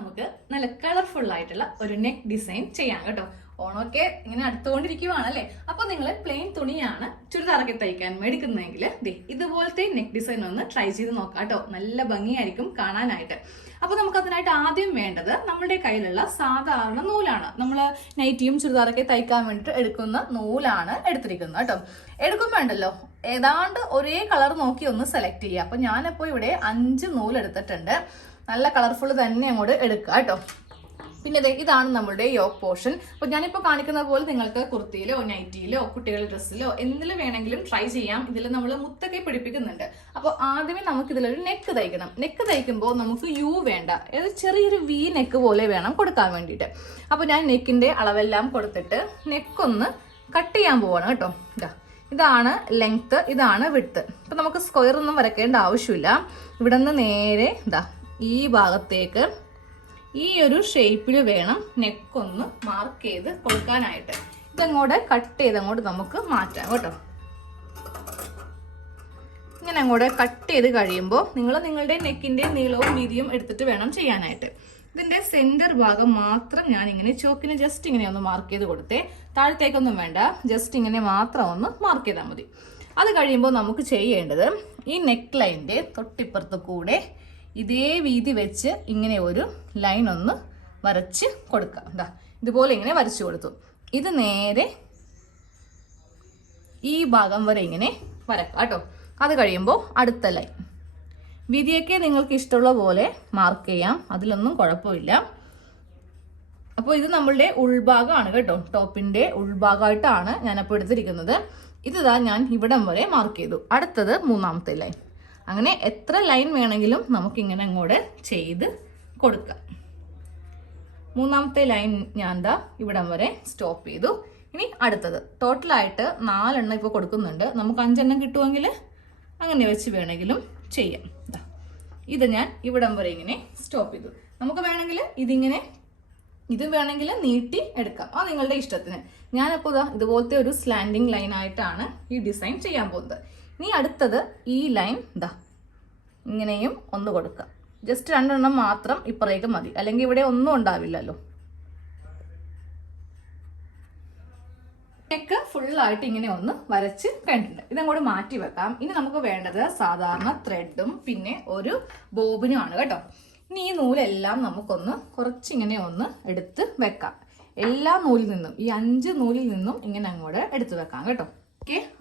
നമുക്ക് നല്ല കളർഫുൾ ആയിട്ടുള്ള ഒരു നെക്ക് ഡിസൈൻ ചെയ്യാം കേട്ടോ. ഓണമൊക്കെ ഇങ്ങനെ അടുത്തുകൊണ്ടിരിക്കുവാണല്ലേ. അപ്പൊ നിങ്ങൾ പ്ലെയിൻ തുണിയാണ് ചുരിദാറൊക്കെ തയ്ക്കാൻ മേടിക്കുന്നതെങ്കിൽ ഇതുപോലത്തെ നെക്ക് ഡിസൈൻ ഒന്ന് ട്രൈ ചെയ്ത് നോക്കാം കേട്ടോ. നല്ല ഭംഗിയായിരിക്കും കാണാനായിട്ട്. അപ്പൊ നമുക്ക് അതിനായിട്ട് ആദ്യം വേണ്ടത് നമ്മുടെ കയ്യിലുള്ള സാധാരണ നൂലാണ്. നമ്മൾ നൈറ്റിയും ചുരിദാറൊക്കെ തയ്ക്കാൻ വേണ്ടിയിട്ട് എടുക്കുന്ന നൂലാണ് എടുത്തിരിക്കുന്നത് കേട്ടോ. എടുക്കുമ്പോൾ ഉണ്ടല്ലോ ഏതാണ്ട് ഒരേ കളർ നോക്കി ഒന്ന് സെലക്ട് ചെയ്യുക. അപ്പൊ ഞാനിപ്പോ ഇവിടെ 5 നൂല് എടുത്തിട്ടുണ്ട്. നല്ല കളർഫുൾ തന്നെ അങ്ങോട്ട് എടുക്കുക കേട്ടോ. പിന്നെ ഇതാണ് നമ്മുടെ യോക്ക് പോർഷൻ. അപ്പൊ ഞാനിപ്പോ കാണിക്കുന്ന പോലെ നിങ്ങൾക്ക് കുർത്തിയിലോ നൈറ്റിയിലോ കുട്ടികളുടെ ഡ്രസ്സിലോ എന്തിലും വേണമെങ്കിലും ട്രൈ ചെയ്യാം. ഇതിൽ നമ്മൾ മുത്തൊക്കെ പിടിപ്പിക്കുന്നുണ്ട്. അപ്പോൾ ആദ്യമേ നമുക്ക് ഇതിലൊരു നെക്ക് തയ്ക്കണം. നെക്ക് തയ്ക്കുമ്പോൾ നമുക്ക് യു വേണ്ട, അതായത് ചെറിയൊരു വി നെക്ക് പോലെ വേണം കൊടുക്കാൻ വേണ്ടിയിട്ട്. അപ്പൊ ഞാൻ നെക്കിന്റെ അളവെല്ലാം കൊടുത്തിട്ട് നെക്കൊന്ന് കട്ട് ചെയ്യാൻ പോവാണ് കേട്ടോ. ഇതാണ് ലെങ്ത്, ഇതാണ് വിഡ്ത്ത്. ഇപ്പൊ നമുക്ക് സ്ക്വയർ ഒന്നും വരയ്ക്കേണ്ട ആവശ്യമില്ല. ഇവിടെ നിന്ന് നേരെ ഈ ഭാഗത്തേക്ക് ഈ ഒരു ഷേപ്പിൽ വേണം നെക്കൊന്ന് മാർക്ക് ചെയ്ത് കൊടുക്കാനായിട്ട്. ഇതങ്ങോട്ട് കട്ട് ചെയ്ത് അങ്ങോട്ട് നമുക്ക് മാറ്റാം കേട്ടോ. ഇങ്ങനെ അങ്ങോട്ട് കട്ട് ചെയ്ത് കഴിയുമ്പോൾ നിങ്ങൾ നിങ്ങളുടെ നെക്കിന്റെ നീളവും വീതിയും എടുത്തിട്ട് വേണം ചെയ്യാനായിട്ട്. ഇതിന്റെ സെന്റർ ഭാഗം മാത്രം ഞാൻ ഇങ്ങനെ ചോക്കിന് ജസ്റ്റ് ഇങ്ങനെ ഒന്ന് മാർക്ക് ചെയ്ത് കൊടുത്തേ. താഴത്തേക്കൊന്നും വേണ്ട, ജസ്റ്റ് ഇങ്ങനെ മാത്രം ഒന്ന് മാർക്ക് ചെയ്താൽ മതി. അത് കഴിയുമ്പോൾ നമുക്ക് ചെയ്യേണ്ടത് ഈ നെക്ക് ലൈനിന്റെ തൊട്ടിപ്പുറത്ത് കൂടെ ഇതേ വീതി വെച്ച് ഇങ്ങനെ ഒരു ലൈൻ ഒന്ന് വരച്ച് കൊടുക്കാം. ഇതുപോലെ ഇങ്ങനെ വരച്ചു കൊടുത്തു. ഇത് നേരെ ഈ ഭാഗം വരെ ഇങ്ങനെ വരക്കാം കേട്ടോ. അത് കഴിയുമ്പോൾ അടുത്ത ലൈൻ വീതിയൊക്കെ നിങ്ങൾക്ക് ഇഷ്ടമുള്ള പോലെ മാർക്ക് ചെയ്യാം, അതിലൊന്നും കുഴപ്പമില്ല. അപ്പോൾ ഇത് നമ്മളുടെ ഉൾഭാഗമാണ് കേട്ടോ. ടോപ്പിന്റെ ഉൾഭാഗമായിട്ടാണ് ഞാനപ്പോൾ എടുത്തിരിക്കുന്നത്. ഇതാ ഞാൻ ഇവിടം വരെ മാർക്ക് ചെയ്തു. അടുത്തത് 3ാമത്തെ ലൈൻ. അങ്ങനെ എത്ര ലൈൻ വേണമെങ്കിലും നമുക്കിങ്ങനെ അങ്ങോട്ട് ചെയ്ത് കൊടുക്കാം. 3ാമത്തെ ലൈൻ ഞാൻ ഇവിടം വരെ സ്റ്റോപ്പ് ചെയ്തു. ഇനി അടുത്തത് ടോട്ടലായിട്ട് 4 എണ്ണം ഇപ്പോൾ കൊടുക്കുന്നുണ്ട്. നമുക്ക് 5 എണ്ണം കിട്ടുമെങ്കിൽ അങ്ങനെ വെച്ച് വേണമെങ്കിലും ചെയ്യാം. ഇത് ഞാൻ ഇവിടം വരെ ഇങ്ങനെ സ്റ്റോപ്പ് ചെയ്തു. നമുക്ക് വേണമെങ്കിൽ ഇത് വേണമെങ്കിൽ നീട്ടി എടുക്കാം, അത് നിങ്ങളുടെ ഇഷ്ടത്തിന്. ഞാനപ്പോൾ ഇതുപോലത്തെ ഒരു സ്ലാൻഡിങ് ലൈൻ ആയിട്ടാണ് ഈ ഡിസൈൻ ചെയ്യാൻ പോകുന്നത്. ഇനി അടുത്തത് ഈ ലൈൻ ഇങ്ങനെയും ഒന്ന് കൊടുക്കാം. ജസ്റ്റ് 2 എണ്ണം മാത്രം ഇപ്പുറേക്ക് മതി, അല്ലെങ്കിൽ ഇവിടെ ഒന്നും ഉണ്ടാവില്ലല്ലോ. നെക്ക് ഫുള്ളായിട്ട് ഇങ്ങനെ ഒന്ന് വരച്ച് കഴിഞ്ഞിട്ടുണ്ട്. ഇതങ്ങോട്ട് മാറ്റി വെക്കാം. ഇനി നമുക്ക് വേണ്ടത് സാധാരണ ത്രെഡും പിന്നെ ഒരു ബോബിനും ആണ് കേട്ടോ. ഇനി ഈ നൂലെല്ലാം നമുക്കൊന്ന് കുറച്ചിങ്ങനെ ഒന്ന് എടുത്ത് വെക്കാം. എല്ലാ നൂലിൽ നിന്നും, ഈ 5 നൂലിൽ നിന്നും ഇങ്ങനെ അങ്ങോട്ട് എടുത്ത് വെക്കാം കേട്ടോ.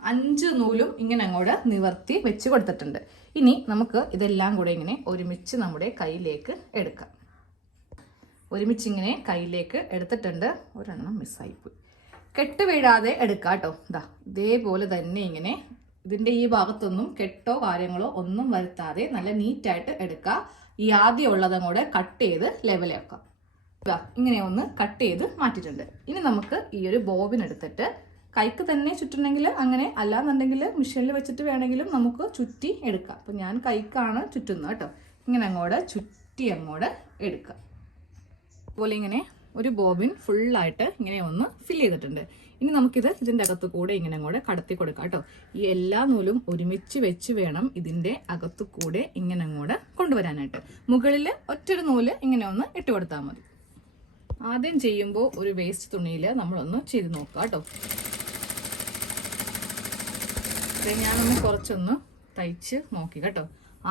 5 നൂലും ഇങ്ങനെ അങ്ങോട്ട് നിവർത്തി വെച്ച് കൊടുത്തിട്ടുണ്ട്. ഇനി നമുക്ക് ഇതെല്ലാം കൂടെ ഇങ്ങനെ ഒരുമിച്ച് നമ്മുടെ കയ്യിലേക്ക് എടുക്കാം. ഒരുമിച്ച് ഇങ്ങനെ കയ്യിലേക്ക് എടുത്തിട്ടുണ്ട്. ഒരെണ്ണം മിസ്സായിപ്പോയി. കെട്ട് വീഴാതെ എടുക്കാം കേട്ടോ. ഇതേപോലെ തന്നെ ഇങ്ങനെ ഇതിന്റെ ഈ ഭാഗത്തൊന്നും കെട്ടോ കാര്യങ്ങളോ ഒന്നും വരുത്താതെ നല്ല നീറ്റായിട്ട് എടുക്കുക. ഈ ആദ്യം ഉള്ളതും കൂടെ കട്ട് ചെയ്ത് ലെവലാക്കാം. ഇങ്ങനെ ഒന്ന് കട്ട് ചെയ്ത് മാറ്റിയിട്ടുണ്ട്. ഇനി നമുക്ക് ഈ ഒരു ബോബിൻ എടുത്തിട്ട് കൈക്ക് തന്നെ ചുറ്റണമെങ്കിൽ അങ്ങനെ, അല്ലാന്നുണ്ടെങ്കിൽ മെഷീനിൽ വെച്ചിട്ട് വേണമെങ്കിലും നമുക്ക് ചുറ്റി എടുക്കാം. അപ്പം ഞാൻ കൈക്കാണ് ചുറ്റുന്നത് കേട്ടോ. ഇങ്ങനെ അങ്ങോട്ട് ചുറ്റി അങ്ങോട്ട് എടുക്കുക. അതുപോലെ ഇങ്ങനെ ഒരു ബോബിൻ ഫുള്ളായിട്ട് ഇങ്ങനെ ഒന്ന് ഫിൽ ചെയ്തിട്ടുണ്ട്. ഇനി നമുക്കിത് ഇതിൻ്റെ അകത്ത് കൂടെ ഇങ്ങനെ അങ്ങോട്ട് കടത്തി കൊടുക്കാം കേട്ടോ. ഈ എല്ലാ നൂലും ഒരുമിച്ച് വെച്ച് വേണം ഇതിൻ്റെ അകത്ത് കൂടെ ഇങ്ങനെ അങ്ങോട്ട് കൊണ്ടുവരാനായിട്ട്. മുകളിൽ ഒറ്റൊരു നൂല് ഇങ്ങനെ ഒന്ന് ഇട്ട് കൊടുത്താൽ മതി. ആദ്യം ചെയ്യുമ്പോൾ ഒരു വേസ്റ്റ് തുണിയിൽ നമ്മളൊന്ന് ചെയ്ത് നോക്കാം കേട്ടോ. ഞാനൊന്ന് കുറച്ചൊന്ന് തയ്ച്ച് നോക്കി കേട്ടോ.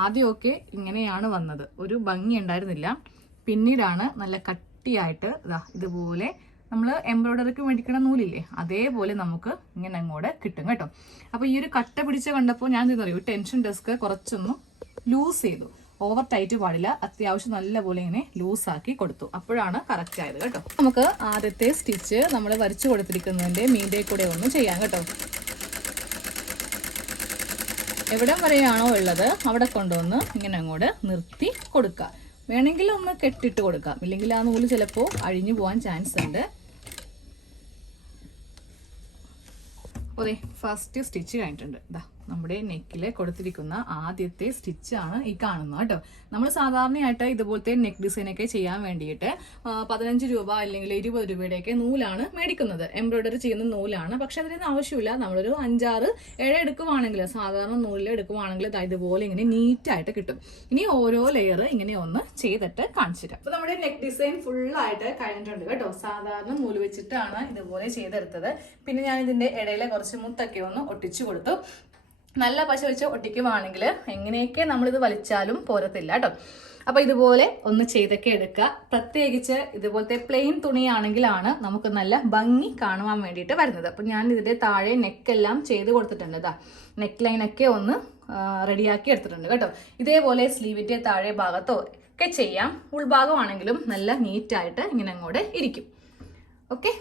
ആദ്യമൊക്കെ ഇങ്ങനെയാണ് വന്നത്, ഒരു ഭംഗി ഉണ്ടായിരുന്നില്ല. പിന്നീടാണ് നല്ല കട്ടിയായിട്ട് ഇതുപോലെ നമ്മൾ എംബ്രോയ്ഡറിക്ക് മേടിക്കുന്ന നൂലില്ലേ, അതേപോലെ നമുക്ക് ഇങ്ങനെ അങ്ങോട്ട് കിട്ടും കേട്ടോ. അപ്പോൾ ഈ ഒരു കട്ട പിടിച്ച് കണ്ടപ്പോൾ ഞാൻ എന്താ പറയുക, ടെൻഷൻ ഡെസ്ക് കുറച്ചൊന്ന് ലൂസ് ചെയ്തു. ഓവർ ടൈറ്റ് പാടില്ല, അത്യാവശ്യം നല്ലപോലെ ഇങ്ങനെ ലൂസാക്കി കൊടുത്തു. അപ്പോഴാണ് കറക്റ്റ് ആയത് കേട്ടോ. നമുക്ക് ആദ്യത്തെ സ്റ്റിച്ച് നമ്മൾ വരച്ചു കൊടുത്തിരിക്കുന്നതിൻ്റെ മീതെ കൂടെ ഒന്ന് ചെയ്യാം കേട്ടോ. എവിടം വരെയാണോ ഉള്ളത് അവിടെ കൊണ്ടുവന്ന് ഇങ്ങനെ അങ്ങോട്ട് നിർത്തി കൊടുക്കുക. വേണമെങ്കിൽ ഒന്ന് കെട്ടിട്ട് കൊടുക്കാം, ഇല്ലെങ്കിൽ ആ നൂല് ചിലപ്പോൾ അഴിഞ്ഞു പോകാൻ ചാൻസ് ഉണ്ട്. അതെ, ഫസ്റ്റ് സ്റ്റിച്ച് കഴിഞ്ഞിട്ടുണ്ട്. നമ്മുടെ നെക്കിൽ കൊടുത്തിരിക്കുന്ന ആദ്യത്തെ സ്റ്റിച്ചാണ് ഈ കാണുന്നത് കേട്ടോ. നമ്മൾ സാധാരണയായിട്ട് ഇതുപോലത്തെ നെക്ക് ഡിസൈനൊക്കെ ചെയ്യാൻ വേണ്ടിയിട്ട് 15 രൂപ അല്ലെങ്കിൽ 20 രൂപയുടെയൊക്കെ നൂലാണ് മേടിക്കുന്നത്. എംബ്രോയിഡറി ചെയ്യുന്ന നൂലാണ്. പക്ഷെ അതിനൊന്നും ആവശ്യമില്ല. നമ്മളൊരു 5-6 ഇഴ എടുക്കുവാണെങ്കിൽ, സാധാരണ നൂലിൽ എടുക്കുവാണെങ്കിൽ ഇതുപോലെ ഇങ്ങനെ നീറ്റായിട്ട് കിട്ടും. ഇനി ഓരോ ലെയർ ഇങ്ങനെ ഒന്ന് ചെയ്തിട്ട് കാണിച്ചു തരാം. അപ്പൊ നമ്മുടെ നെക്ക് ഡിസൈൻ ഫുള്ളായിട്ട് കഴിഞ്ഞിട്ടുണ്ട് കേട്ടോ. സാധാരണ നൂല് വെച്ചിട്ടാണ് ഇതുപോലെ ചെയ്തെടുത്തത്. പിന്നെ ഞാൻ ഇതിന്റെ ഇടയിലെ കുറച്ച് മുത്തൊക്കെ ഒന്ന് ഒട്ടിച്ചു കൊടുത്തു. നല്ല പശ വെച്ച് ഒട്ടിക്കുവാണെങ്കിൽ എങ്ങനെയൊക്കെ നമ്മളിത് വലിച്ചാലും പോരത്തില്ല കേട്ടോ. അപ്പൊ ഇതുപോലെ ഒന്ന് ചെയ്തൊക്കെ എടുക്കുക. പ്രത്യേകിച്ച് ഇതുപോലത്തെ പ്ലെയിൻ തുണിയാണെങ്കിലാണ് നമുക്ക് നല്ല ഭംഗി കാണുവാൻ വേണ്ടിയിട്ട് വരുന്നത്. അപ്പൊ ഞാൻ ഇതിന്റെ താഴെ നെക്കെല്ലാം ചെയ്ത് കൊടുത്തിട്ടുണ്ട്. ഇതാ നെക്ക് ലൈനൊക്കെ ഒന്ന് റെഡിയാക്കി എടുത്തിട്ടുണ്ട് കേട്ടോ. ഇതേപോലെ സ്ലീവിന്റെ താഴെ ഭാഗത്തോ ഒക്കെ ചെയ്യാം. ഉൾഭാഗമാണെങ്കിലും നല്ല നീറ്റായിട്ട് ഇങ്ങനെ അങ്ങോട്ട് ഇരിക്കും. ഓക്കെ.